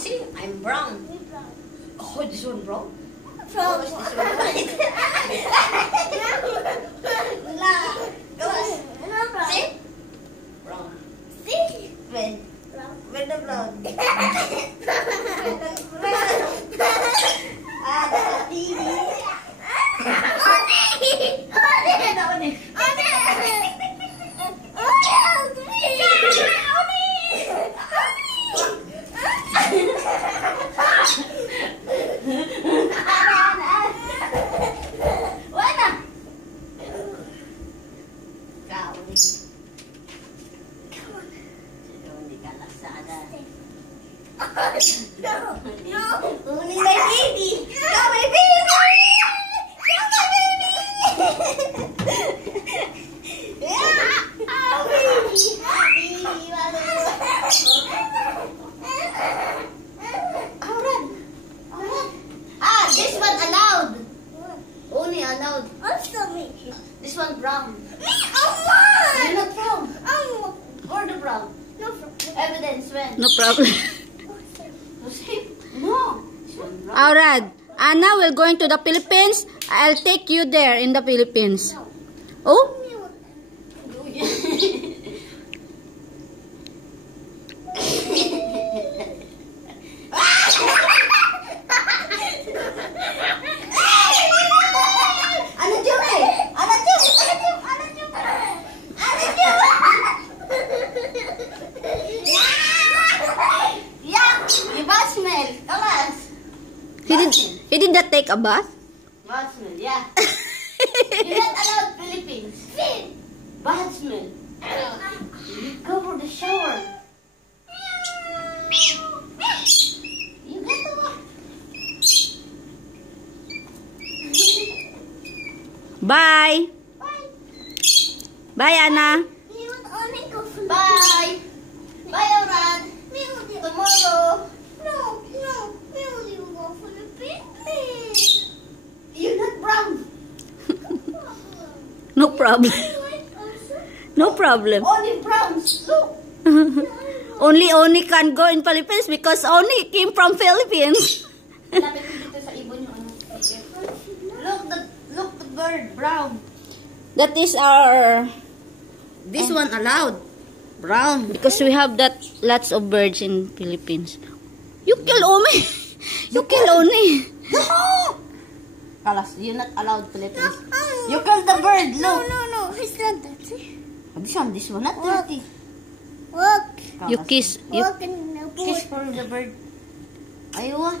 see, I'm brown. Oh, this one brown? From This one white. See? Brown. See? When the brown. Only my baby. No, my baby. No, my baby. Oh, baby. Ah, this one allowed. Only allowed. Also me. This one brown. Me, oh, You're not brown. oh, Or the brown. no. Evidence when? No problem. No. This one brown. Alright. Anna, we're going to the Philippines. I'll take you there in the Philippines. Oh? He did not take a bath? Bad smell, yeah. You're not allowed Philippines. Bad smell. You go for the shower. You get the what? Bye. Bye, Anna. Bye. Bye, Auran. Tomorrow. You're not brown. No problem. No problem. Only browns. Look. Only can go in Philippines because only came from Philippines. Lapit mo dito sa ibon yung ano. Look the bird, brown. That is our... This one allowed. Brown. Because we have that lots of birds in Philippines. You kill Omi. You kill Oni. No! Kalas, you're not allowed Philippines. You kill the bird, look. No, he's not dirty. This one not dirty. Look. You kiss. You, Look in the board. Kiss for the bird. Ayaw.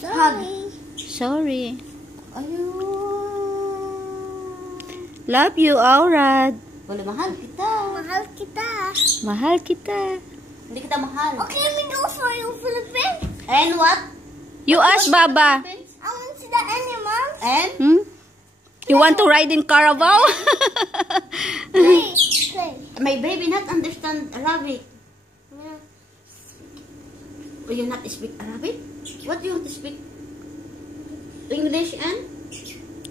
Sorry. sorry. Ayaw. Love you, Aurad. Wala, mahal kita. Mahal kita. Mahal kita. Hindi kita mahal. Okay, we go for you, Philippines. And what? You ask Baba. Philippines? I want to see the animals. And? Hmm? You want to ride in Carabao? Play. My baby not understand Arabic. Yeah. Will you not speak Arabic? What do you want to speak? English and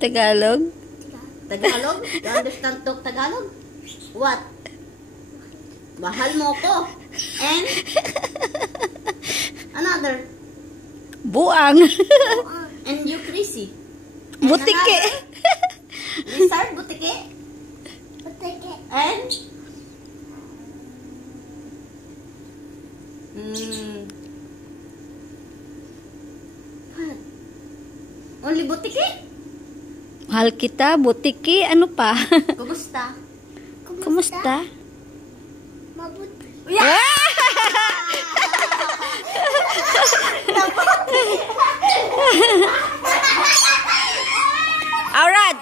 Tagalog. Tagalog? You understand talk Tagalog? What? Mahal mo ko. And? Another. Buang. And you crazy. And Butike. another. Lizard, butike. And? What? Only butike? Mahal kita, butiki, ano pa? Kumusta? Kumusta? Mabuti. Aurad,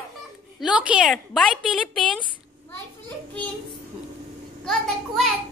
look here. Bye, Philippines. My Philippines. Got the quet.